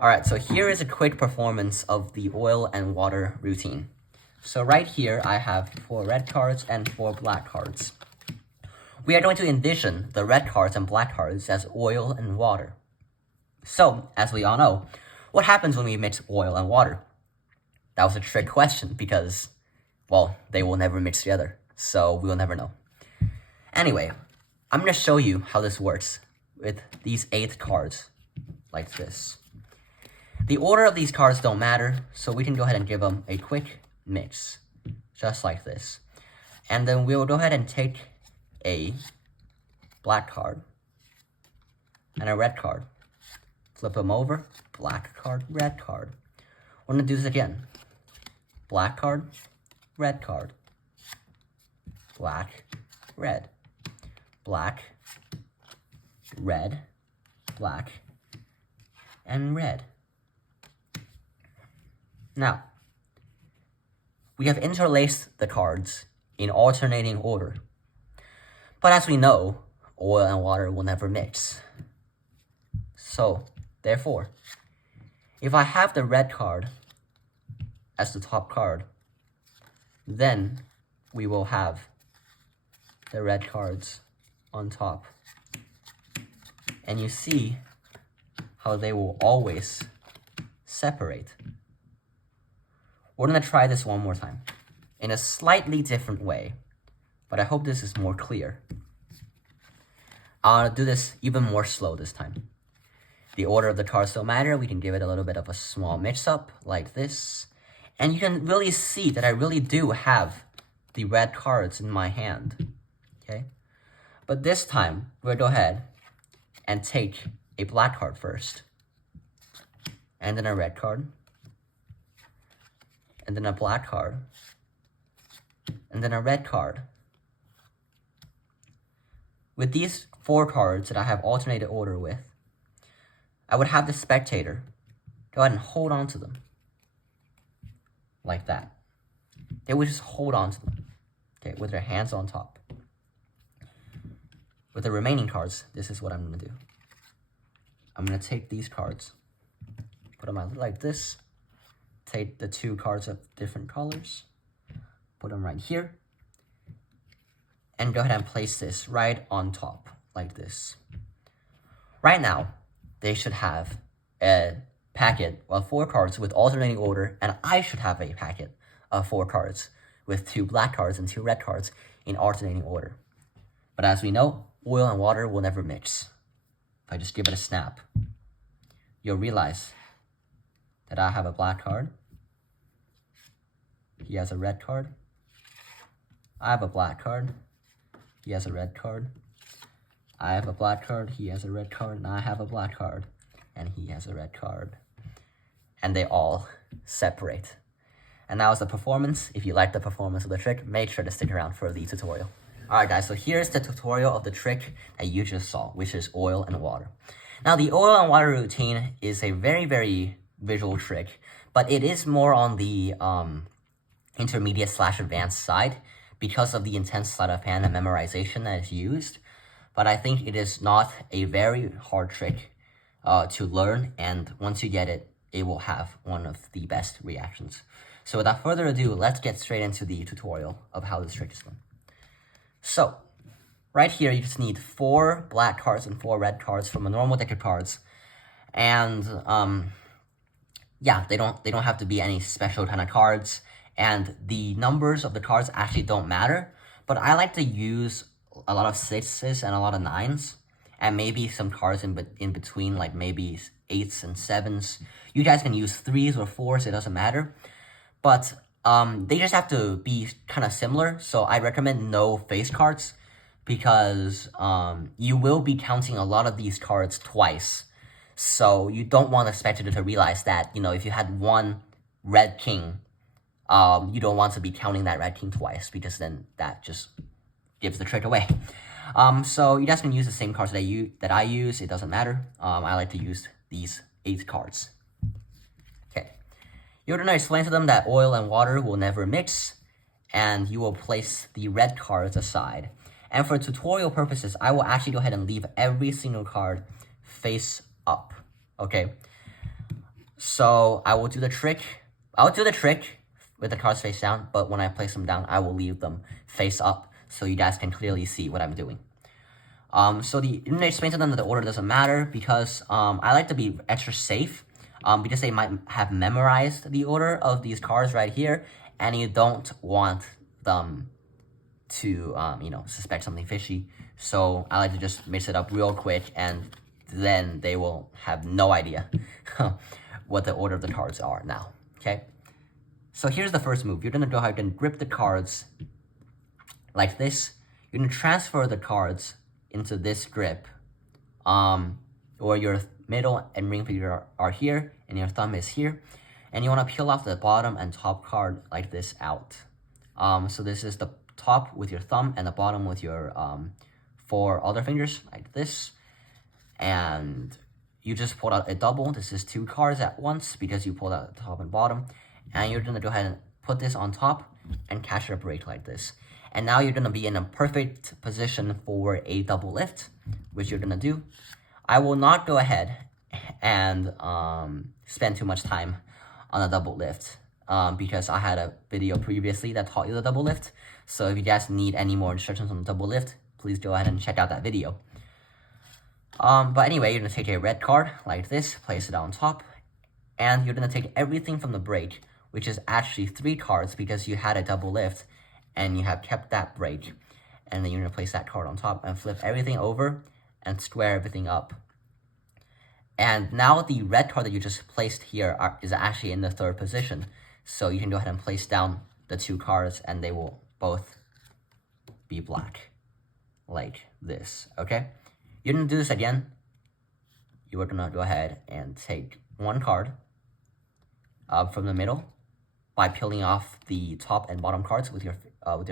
Alright, so here is a quick performance of the oil and water routine. So right here, I have 4 red cards and 4 black cards. We are going to envision the red cards and black cards as oil and water. So, as we all know, what happens when we mix oil and water? That was a trick question because, well, they will never mix together, so we will never know. Anyway, I'm going to show you how this works with these 8 cards, like this. The order of these cards don't matter, so we can go ahead and give them a quick mix, just like this. And then we'll go ahead and take a black card and a red card. Flip them over, black card, red card. We're going to do this again. Black card, red card. Black, red. Black, red, black, and red. Now, we have interlaced the cards in alternating order. But as we know, oil and water will never mix. So, therefore, if I have the red card as the top card, then we will have the red cards on top. And you see how they will always separate. We're going to try this one more time in a slightly different way, but I hope this is more clear. I'll do this even more slow this time. The order of the cards don't matter. We can give it a little bit of a small mix-up like this. And you can really see that I really do have the red cards in my hand. Okay? But this time, we'll go ahead and take a black card first. And then a red card. And then a black card. And then a red card. With these 4 cards that I have alternated order with, I would have the spectator go ahead and hold on to them. Like that. They would just hold on to them. Okay, with their hands on top. With the remaining cards, this is what I'm going to do. I'm going to take these cards, put them out like this, take the 2 cards of different colors, put them right here, and go ahead and place this right on top, like this. Right now, they should have a packet of 4 cards with alternating order, and I should have a packet of 4 cards with 2 black cards and 2 red cards in alternating order. But as we know, oil and water will never mix. If I just give it a snap, you'll realize that I have a black card. He has a red card. I have a black card. He has a red card. I have a black card. He has a red card. And I have a black card. And he has a red card. And they all separate. And that was the performance. If you liked the performance of the trick, make sure to stick around for the tutorial. Alright guys, so here's the tutorial of the trick that you just saw, which is oil and water. Now the oil and water routine is a very, very visual trick, but it is more on the intermediate/advanced side because of the intense sleight of hand and memorization that is used. But I think it is not a very hard trick to learn, and once you get it, it will have one of the best reactions. So without further ado, let's get straight into the tutorial of how this trick is done. So, right here, you just need 4 black cards and 4 red cards from a normal deck of cards. And, yeah, they don't have to be any special kind of cards. And the numbers of the cards actually don't matter. But I like to use a lot of 6s and a lot of 9s. And maybe some cards in between, like maybe 8s and 7s. You guys can use 3s or 4s, it doesn't matter. But they just have to be kind of similar, so I recommend no face cards because you will be counting a lot of these cards twice. So you don't want the spectator to realize that, you know, if you had 1 red king, you don't want to be counting that red king twice because then that just gives the trick away. So you guys can use the same cards that I use, it doesn't matter. I like to use these 8 cards. You're going to explain to them that oil and water will never mix, and you will place the red cards aside. And for tutorial purposes, I will actually go ahead and leave every single card face up, okay? So I will do the trick. I'll do the trick with the cards face down, but when I place them down, I will leave them face up so you guys can clearly see what I'm doing. So the internet explains to them that the order doesn't matter because I like to be extra safe because they might have memorized the order of these cards right here, and you don't want them to suspect something fishy. So I like to just mix it up real quick, and then they will have no idea what the order of the cards are now. Okay, so here's the first move. You're gonna go ahead and grip the cards like this. You're gonna transfer the cards into this grip, or your middle and ring finger are here, and your thumb is here, and you want to peel off the bottom and top card like this out. So this is the top with your thumb and the bottom with your 4 other fingers like this, and you just pulled out a double. This is 2 cards at once because you pulled out the top and bottom, and you're gonna go ahead and put this on top and catch your break like this. And now you're gonna be in a perfect position for a double lift, which you're gonna do. I will not go ahead and spend too much time on a double lift because I had a video previously that taught you the double lift. So if you guys need any more instructions on the double lift, please go ahead and check out that video. But anyway, you're gonna take a red card like this, place it on top, and you're gonna take everything from the break, which is actually 3 cards because you had a double lift and you have kept that break, and then you're gonna place that card on top and flip everything over and square everything up. And now the red card that you just placed here is actually in the 3rd position, so you can go ahead and place down the 2 cards and they will both be black like this. Okay, you're gonna do this again. You are gonna go ahead and take 1 card from the middle by peeling off the top and bottom cards with your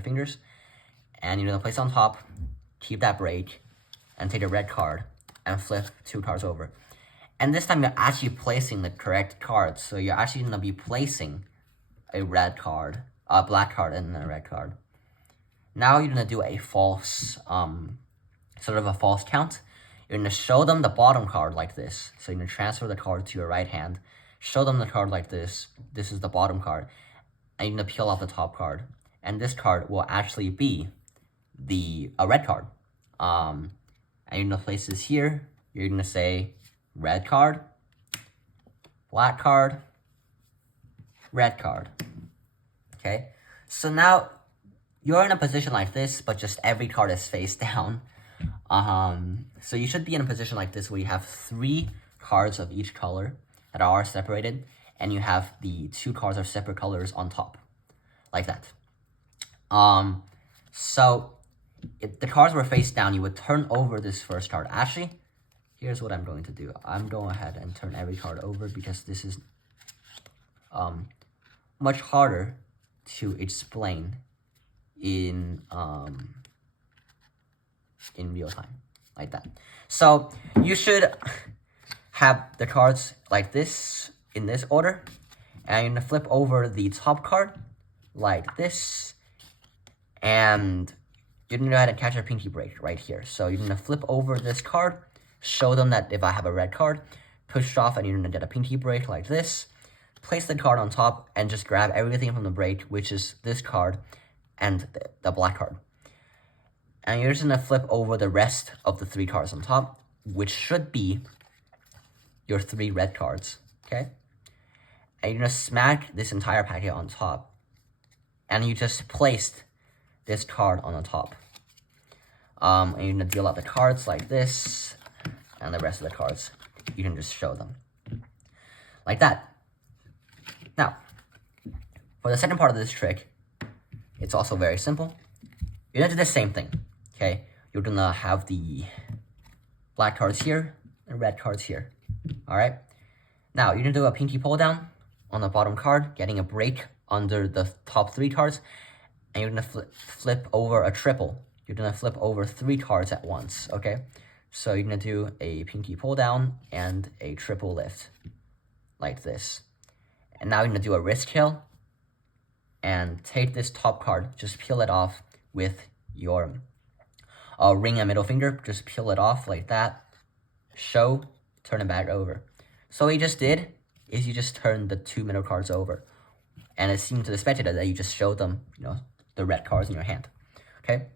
fingers, and you're gonna place it on top, keep that break, and take a red card and flip 2 cards over. And this time you're actually placing the correct cards, so you're actually gonna be placing a red card, a black card, and then a red card. Now you're gonna do a false, sort of a false count. You're gonna show them the bottom card like this. So you're gonna transfer the card to your right hand, show them the card like this. This is the bottom card, and you're gonna peel off the top card. And this card will actually be a red card. And you're gonna place this here. You're gonna say red card, black card, red card. Okay, so now you're in a position like this, but just every card is face down. So you should be in a position like this where you have 3 cards of each color that are separated, and you have the 2 cards of separate colors on top, like that. So if the cards were face down, you would turn over this first card. Actually, here's what I'm going to do. I'm going ahead and turn every card over because this is much harder to explain in real time, like that. So you should have the cards like this in this order, and you're gonna flip over the top card like this, and you're gonna go ahead and catch a pinky break right here. So you're gonna flip over this card, show them that if I have a red card, push it off, and you're gonna get a pinky break like this. Place the card on top and just grab everything from the break, which is this card and the black card. And you're just gonna flip over the rest of the 3 cards on top, which should be your 3 red cards, okay? And you're gonna smack this entire packet on top, and you just placed this card on the top. And you're gonna deal out the cards like this, and the rest of the cards, you can just show them. Like that. Now, for the second part of this trick, it's also very simple. You're gonna do the same thing, okay? You're gonna have the black cards here and red cards here, all right? Now, you're gonna do a pinky pull down on the bottom card, getting a break under the top 3 cards, and you're gonna flip over a triple. You're gonna flip over 3 cards at once, okay? So you're gonna do a pinky pull down and a triple lift, like this. And now you're gonna do a wrist kill, and take this top card, just peel it off with your ring and middle finger, just peel it off like that, show, turn it back over. So what you just did is you just turn the 2 middle cards over. And it seems to the spectator that you just showed them, the red cards in your hand. Okay?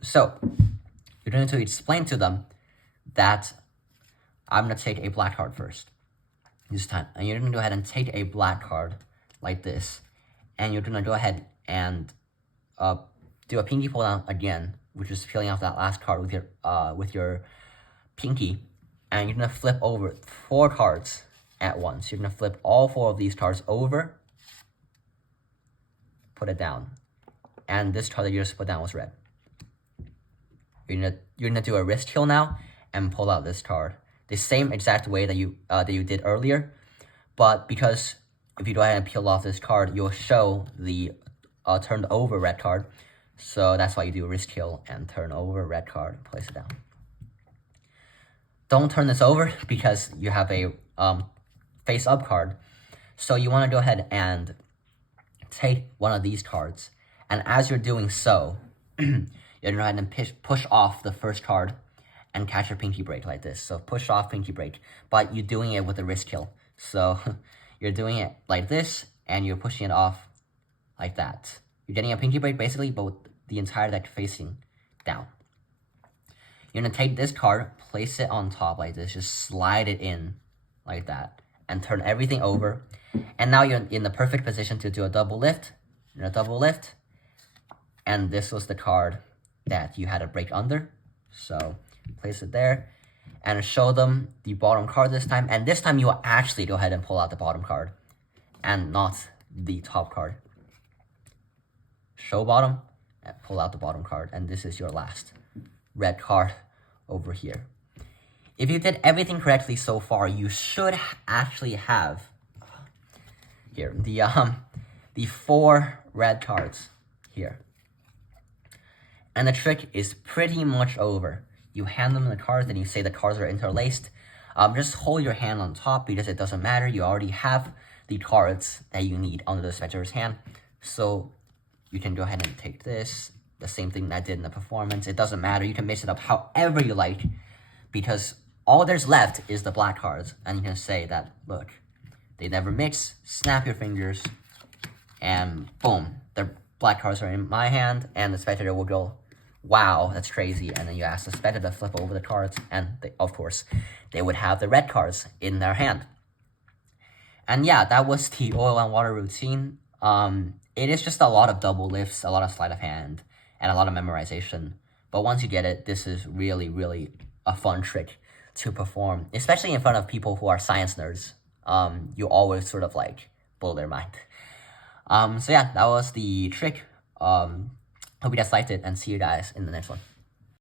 So, you're going to explain to them that I'm going to take a black card first this time. And you're going to go ahead and take a black card like this. And you're going to go ahead and do a pinky pull down again, which is peeling off that last card with your pinky. And you're going to flip over 4 cards at once. You're going to flip all 4 of these cards over, put it down. And this card that you just put down was red. You're gonna do a wrist heel now and pull out this card. The same exact way that you did earlier, but because if you go ahead and peel off this card, you'll show the turned over red card. So that's why you do a wrist heel and turn over red card, place it down. Don't turn this over because you have a face up card. So you want to go ahead and take one of these cards. And as you're doing so, you're going to go ahead and push off the first card and catch your pinky break like this. So push off pinky break, but you're doing it with a wrist kill. So you're doing it like this, and you're pushing it off like that. You're getting a pinky break basically, but with the entire deck facing down. You're going to take this card, place it on top like this, just slide it in like that, and turn everything over. And now you're in the perfect position to do a double lift. You're going to double lift. And this was the card that you had to break under. So place it there and show them the bottom card this time. And this time you will actually go ahead and pull out the bottom card and not the top card. Show bottom and pull out the bottom card. And this is your last red card over here. If you did everything correctly so far, you should actually have here the 4 red cards here. And the trick is pretty much over. You hand them the cards and you say the cards are interlaced. Just hold your hand on top because it doesn't matter. You already have the cards that you need under the spectator's hand. So you can go ahead and take this, the same thing that I did in the performance. It doesn't matter. You can mix it up however you like because all there's left is the black cards. And you can say that, look, they never mix. Snap your fingers and boom, the black cards are in my hand, and the spectator will go, wow, that's crazy. And then you ask the spectator to flip over the cards, and of course, they would have the red cards in their hand. And yeah, that was the oil and water routine. It is just a lot of double lifts, a lot of sleight of hand, and a lot of memorization. But once you get it, this is really, really a fun trick to perform, especially in front of people who are science nerds. You always sort of like blow their mind. So yeah, that was the trick. Hope you guys liked it, and see you guys in the next one.